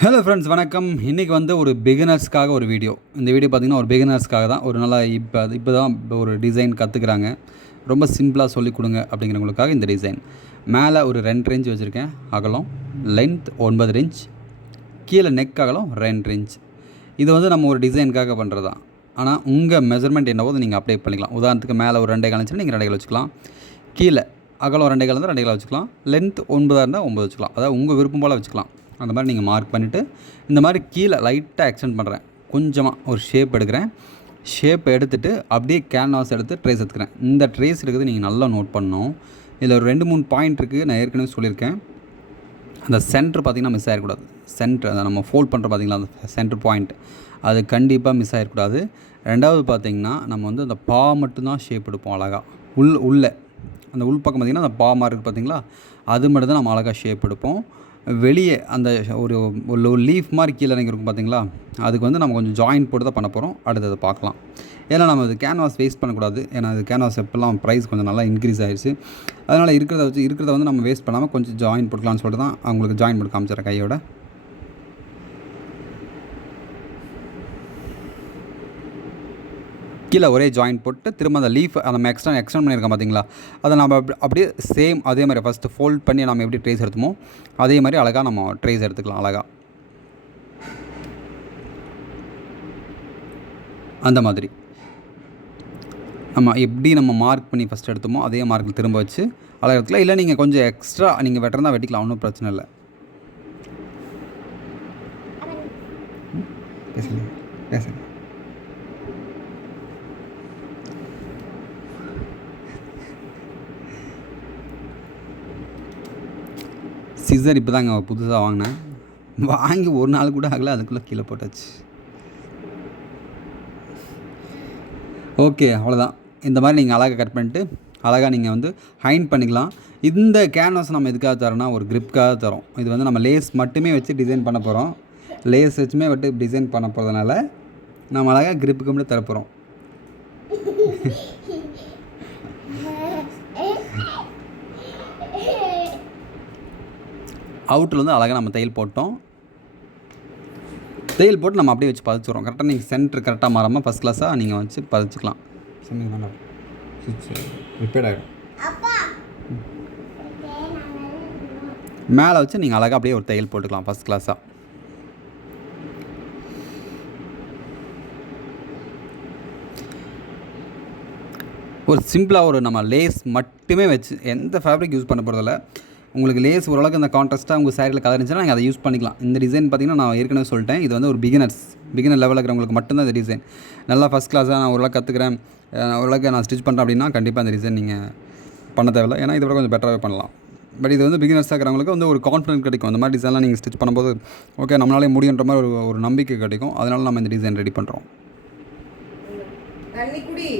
Hello friends வணக்கம். இன்றைக்கி வந்து ஒரு பிகினர்ஸ்க்காக ஒரு வீடியோ இந்த வீடியோ பார்த்திங்கன்னா ஒரு பிகினர்ஸ்க்காக தான். ஒரு நல்லா இப்போ இப்போ தான் ஒரு டிசைன் கற்றுக்குறாங்க ரொம்ப சிம்பிளாக சொல்லிக் கொடுங்க அப்படிங்கிறவங்களுக்காக இந்த டிசைன் மேலே ஒரு ரெண்டு ரேஞ்ச் வச்சுருக்கேன். அகலம் லென்த் ஒன்பது ரேஞ்ச் கீழே நெக் அகலம் ரெண்டு ரேஞ்ச் இது வந்து நம்ம ஒரு டிசைனுக்காக பண்ணுறது தான் ஆனால் உங்கள் மெஷர்மெண்ட் என்னவோ நீங்கள் அப்டேட் பண்ணிக்கலாம். உதாரணத்துக்கு மேலே ஒரு ரெண்டே கால் நீங்கள் ரெண்டே வச்சுக்கலாம். கீழே அகலம் ரெண்டே காலம் இருந்தால் ரெண்டே கால் வச்சுக்கலாம். லென்த் ஒன்பதாக இருந்தால் ஒம்பது வச்சுக்கலாம். அதாவது உங்கள் விருப்பம் போல் வச்சுக்கலாம். அந்த மாதிரி நீங்கள் மார்க் பண்ணிவிட்டு இந்த மாதிரி கீழே லைட்டாக எக்ஸ்டெண்ட் பண்ணுறேன் கொஞ்சமாக ஒரு ஷேப் எடுக்கிறேன். ஷேப் எடுத்துகிட்டு அப்படியே கேன்வாஸ் எடுத்து ட்ரேஸ் எடுத்துக்கிறேன். இந்த ட்ரேஸ் இருக்குது நீங்கள் நல்லா நோட் பண்ணணும். இதில் ஒரு ரெண்டு மூணு பாயிண்ட் இருக்குது நான் ஏற்கனவே சொல்லியிருக்கேன். அந்த சென்டர் பார்த்திங்கன்னா மிஸ் ஆகிடக்கூடாது சென்டர் அதை நம்ம ஃபோல்ட் பண்ணுற பார்த்திங்களா? அந்த சென்டர் பாயிண்ட் அது கண்டிப்பாக மிஸ் ஆகிடக்கூடாது ரெண்டாவது பார்த்திங்கன்னா நம்ம வந்து அந்த பா மட்டும்தான் ஷேப் எடுப்போம் அழகாக உள் உள்ளே. அந்த உள் பக்கம் பார்த்திங்கன்னா அந்த பா மாதிரி இருக்குது பார்த்திங்களா? அது மட்டும் தான் நம்ம அழகாக ஷேப் எடுப்போம். வெளியே அந்த ஒரு ஒரு லீஃப் மாதிரி கீழே இறங்கிருக்கும் பார்த்தீங்களா? அதுக்கு வந்து நம்ம கொஞ்சம் ஜாயின் போட்டு தான் பண்ண போகிறோம் அடுத்தது பார்க்கலாம். ஏன்னா நம்ம அது கேன்வாஸ் வேஸ்ட் பண்ணக்கூடாது. ஏன்னா அது கேன்வாஸ் எப்போல்லாம் ப்ரைஸ் கொஞ்சம் நல்லா இன்க்ரீஸ் ஆயிடுச்சு. அதனால் இருக்கிறத வச்சு இருக்கிறத வந்து நம்ம வேஸ்ட் பண்ணாமல் கொஞ்சம் ஜாயின் போட்டுக்கலாம்னு சொல்லிட்டு தான் அவங்களுக்கு ஜாயின் போட்டு காமிச்சிடறேன் கையோட. கீழே ஒரே ஜாயின் போட்டு திரும்ப அந்த லீஃப் நம்ம எக்ஸ்ட்ரா எக்ஸ்டெண்ட் பண்ணியிருக்கோம் பார்த்தீங்களா? அதை நம்ம அப்படி- அப்படியே சேம் அதே மாதிரி ஃபஸ்ட்டு ஃபோல்ட் பண்ணி நம்ம எப்படி ட்ரேஸ் எடுத்தோமோ அதே மாதிரி அழகாக நம்ம ட்ரேஸ் எடுத்துக்கலாம் அழகாக அந்த மாதிரி. நம்ம எப்படி நம்ம மார்க் பண்ணி ஃபஸ்ட் எடுத்தோமோ அதே மார்க்கில் திரும்ப வச்சு அழகாக எடுத்துக்கலாம். இல்லை நீங்கள் கொஞ்சம் எக்ஸ்ட்ரா நீங்கள் வெட்டர்னா வெட்டிக்கலாம் ஒன்றும் பிரச்சனை இல்லை. பேசுங்க பேசுங்க. சிசர் இப்போ தாங்க புதுசாக வாங்கினேன். வாங்கி ஒரு நாள் கூட ஆகலை அதுக்குள்ளே கீழே போட்டாச்சு. ஓகே அவ்வளோதான். இந்த மாதிரி நீங்கள் அழகாக கட் பண்ணிட்டு அழகாக நீங்கள் வந்து ஹைன் பண்ணிக்கலாம். இந்த கேன்வாஸ் நம்ம எதுக்காக தரோம்னா ஒரு gripக்காக தரோம். இது வந்து நம்ம லேஸ் மட்டுமே வச்சு டிசைன் பண்ண போகிறோம். லேஸ் வச்சுமே விட்டு டிசைன் பண்ண போகிறதுனால நம்ம அழகாக கிரிப்புக்கு மட்டும் தரப்போகிறோம். அவுட்டில் வந்து அழகாக நம்ம தையல் போட்டோம். தையல் போட்டு நம்ம அப்படியே வச்சு பதிச்சிடுறோம். கரெக்டாக நீங்கள் சென்டர் கரெக்டாக மாறாமல் ஃபஸ்ட் கிளாஸாக நீங்கள் வச்சு பதிச்சுக்கலாம். ரிப்பேர் ஆகிடும் மேலே வச்சு நீங்கள் அழகாக அப்படியே ஒரு தையல் போட்டுக்கலாம் ஃபஸ்ட் கிளாஸாக ஒரு சிம்பிளாக ஒரு நம்ம லேஸ் மட்டுமே வச்சு எந்த ஃபேப்ரிக் யூஸ் பண்ண போகிறதில்ல உங்களுக்கு லேஸ் ஓரளவுக்கு அந்த கான்ட்ராஸ்ட்டாக உங்கள் சேரீல கலர் இருந்துச்சுன்னா நீங்கள் அதை யூஸ் பண்ணிக்கலாம். இந்த டிசைன் பார்த்தீங்கன்னா நான் ஏற்கனவே சொல்லிட்டேன். இது வந்து ஒரு பிகினர்ஸ் பிகினர் லெவலில் இருக்கிறவங்களுக்கு மட்டும்தான் இந்த டிசைன் நல்லா ஃபஸ்ட் கிளாஸாக நான் ஓரளவுக்கு கற்றுக்கிறேன் ஓரளவுக்கு நான் ஸ்டிச் பண்ணுறேன் அப்படின்னா கண்டிப்பாக இந்த டிசைன் நீங்கள் பண்ண தேவையில்ல. ஏன்னா இதை விட கொஞ்சம் பெட்டராகவே பண்ணலாம். பட் இது வந்து பிகினர்ஸாக இருக்கிறவங்களுக்கு வந்து ஒரு கான்ஃபிடென்ட் கிடைக்கும். அந்த மாதிரி டிசைன்லாம் நீங்கள் ஸ்டிச் பண்ணும்போது ஓகே நம்மளாலே முடியுன்ற மாதிரி ஒரு ஒரு நம்பிக்கை கிடைக்கும். அதனால நம்ம இந்த டிசைன் ரெடி பண்ணுறோம் தண்ணி குடி.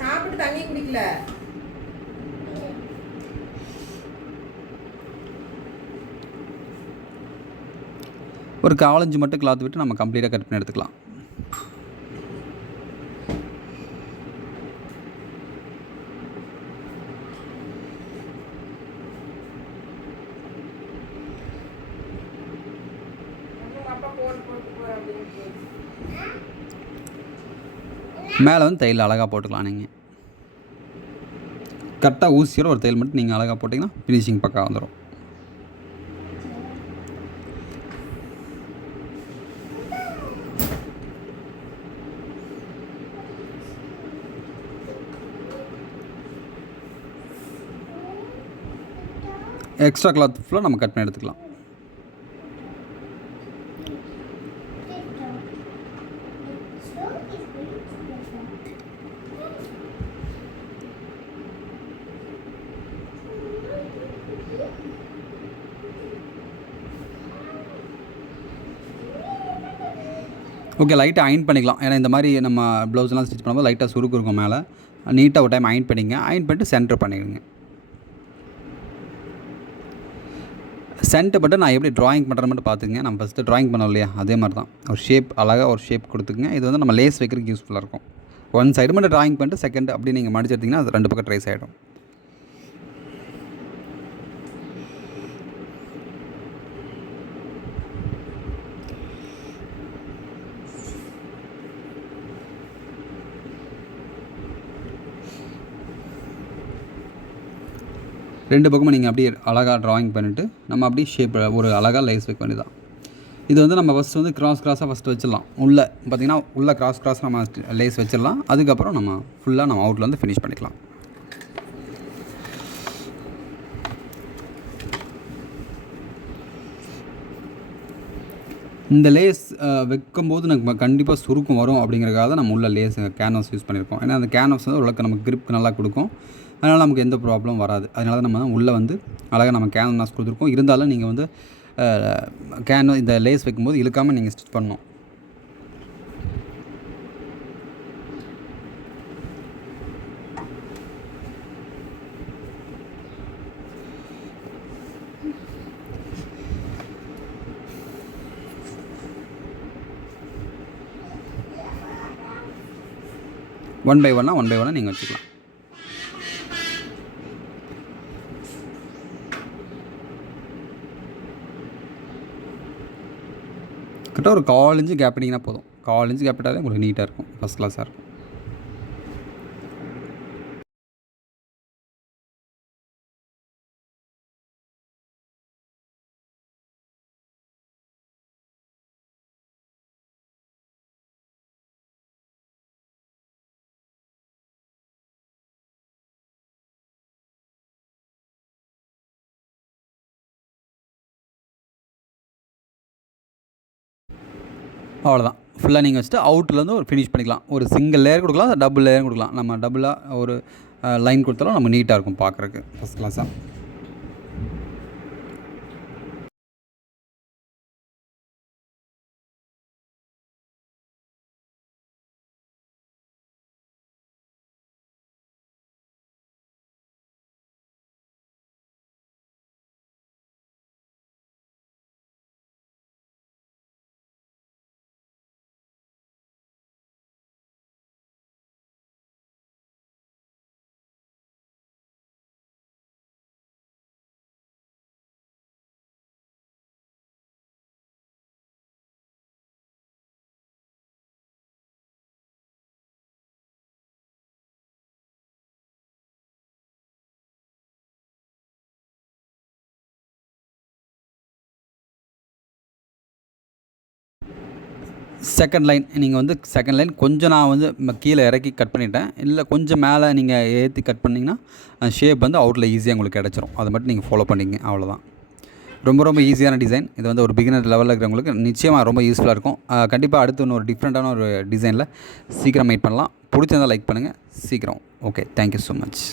சாப்பிட்டு தண்ணி குடிக்கல. ஒரு காலஞ்சு மட்டும் கிளாத் விட்டு நம்ம கம்ப்ளீட்டாக கட் பண்ணி எடுத்துக்கலாம். மேலே வந்து தையல் அழகாக போட்டுக்கலாம் நீங்கள் கரெக்டாக ஊசியோட ஒரு தையல் மட்டும் நீங்கள் அழகாக போட்டிங்கன்னா ஃபினிஷிங் பக்கா வந்துடும் எக்ஸ்ட்ரா கிளாத் ஃபுல்லாக நம்ம கட் பண்ணி எடுத்துக்கலாம். ஓகே லைட்டாக அயன் பண்ணிக்கலாம். ஏன்னா இந்த மாதிரி நம்ம ப்ளவுஸ்லாம் ஸ்டிச் பண்ணும்போது லைட்டாக சுருக்கு இருக்கும் மேலே. நீட்டாக ஒரு டைம் அயன் பண்ணிங்க. அயன் பண்ணிட்டு சென்டர் பண்ணிடுங்க. சென்டர் மட்டும் நான் எப்படி ட்ராயிங் பண்ணுற மட்டும் பார்த்துங்க நம்ம ஃபஸ்ட்டு ட்ராயிங் பண்ணோம் இல்லையா? அதே மாதிரி தான் ஒரு ஷேப் அழகாக ஒரு ஷேப் கொடுத்துக்குங்க. இது வந்து நம்ம லேஸ் வைக்கிறதுக்கு யூஸ்ஃபுல்லாக இருக்கும். ஒன் சைடு மட்டும் ட்ராயிங் பண்ணிட்டு செகண்ட் அப்படி நீங்கள் மடிச்சு எடுத்திங்கன்னா அது ரெண்டு பக்கம் ட்ரேஸ் ஆகிடும் ரெண்டு பக்கமும் நீங்கள் அப்படியே அழகாக ட்ராயிங் பண்ணிவிட்டு நம்ம அப்படியே ஷேப் ஒரு அழகாக லேஸ் வைக்க வேண்டியதான் இது வந்து நம்ம ஃபஸ்ட்டு வந்து கிராஸ் கிராஸாக ஃபஸ்ட்டு வச்சிடலாம். உள்ளே பார்த்திங்கன்னா உள்ளே கிராஸ் கிராஸ் நம்ம லேஸ் வச்சிடலாம். அதுக்கப்புறம் நம்ம ஃபுல்லாக நம்ம அவுட்டில் வந்து ஃபினிஷ் பண்ணிக்கலாம். இந்த லேஸ் வைக்கும்போது நமக்கு கண்டிப்பாக சுருக்கம் வரும் அப்படிங்கிறக்காக தான் நம்ம உள்ள லேஸ் கேன்வாஸ் யூஸ் பண்ணியிருக்கோம். ஏன்னா அந்த கேன்வாஸ் வந்து ஓரளவுக்கு நமக்கு கிரிப் நல்லா கொடுக்கும். அதனால் நமக்கு எந்த ப்ராப்ளம் வராது. அதனால தான் நம்ம உள்ளே வந்து அழகாக நம்ம கேன்வாஸ் கொடுத்துருக்கோம். இருந்தாலும் நீங்கள் வந்து கேன் இந்த லேஸ் வைக்கும்போது இழுக்காமல் நீங்கள் ஸ்டிச் பண்ணணும். ஒன் பை ஒன்னாக ஒன் பை ஒன்னாக நீங்கள் வச்சுக்கலாம். கிட்ட ஒரு கால் இன்ச்சு கேப் பண்ணிங்கன்னா போதும். கால் இன்ச்சு கேப் விட்டாலே உங்களுக்கு நீட்டாக இருக்கும். ஃபஸ்ட் கிளாஸாக இருக்கும். அவ்வளோதான் ஃபுல்லாக நீங்கள் வச்சுட்டு அவுட்லேருந்து ஒரு ஃபினிஷ் பண்ணிக்கலாம். ஒரு சிங்கிள் லேயர் கொடுக்கலாம் டபுள் லேயர் கொடுக்கலாம். நம்ம டபுளாக ஒரு லைன் கொடுத்தாலும் நம்ம நீட்டாக இருக்கும் பார்க்குறக்கு ஃபஸ்ட் கிளாஸாக செகண்ட் லைன் நீங்கள் வந்து செகண்ட் லைன் கொஞ்சம் நான் வந்து கீழே இறக்கி கட் பண்ணிட்டேன். இல்லை கொஞ்சம் மேலே நீங்கள் ஏற்றி கட் பண்ணிங்கன்னா அந்த ஷேப் வந்து அவுட்டில் ஈஸியாக உங்களுக்கு கிடச்சிரும். அதை மட்டும் நீங்கள் ஃபாலோ பண்ணிங்க அவ்வளோதான் ரொம்ப ரொம்ப ஈஸியான டிசைன் இது வந்து ஒரு பிகினர் லெவலில் இருக்கிறவங்களுக்கு நிச்சயமாக ரொம்ப யூஸ்ஃபுல்லாக இருக்கும். கண்டிப்பாக அடுத்து இன்னொரு டிஃப்ரெண்ட்டான ஒரு டிசைனில் சீக்கிரம் மீட் பண்ணலாம். பிடிச்சிருந்தா லைக் பண்ணுங்கள் சீக்கிரம். Okay thank you so much